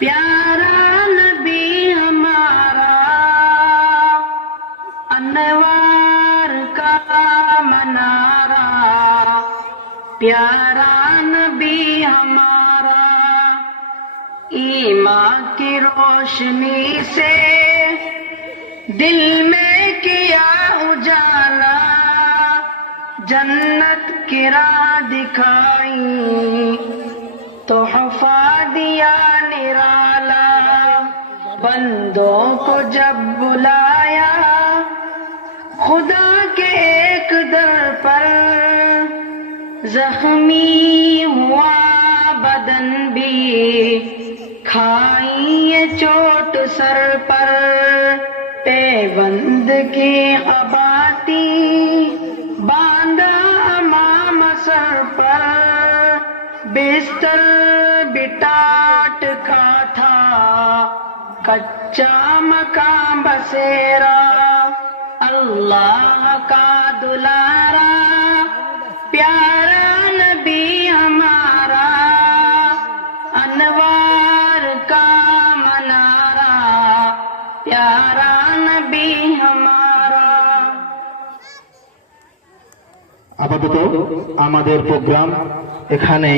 प्यारा नबी हमारा अनवार का मनारा, प्यारा नबी हमारा ईमान की रोशनी से दिल में किया उजाला, जन्नत की राह दिखाई तोहफा दिया निराला। बंदों को जब बुलाया खुदा के एक दर पर, जख्मी हुआ बदन भी खाई ये चोट सर पर। पैबंद की अबाती बांधा अमाम सर पर, बिस्तर बिटाट का था कच्चा मकान बसेरा। अल्लाह का दुलारा प्यारा नबी हमारा, अनवार का मनारा, प्यारा नबी हमारा। আপাতত আমাদের প্রোগ্রাম এখানে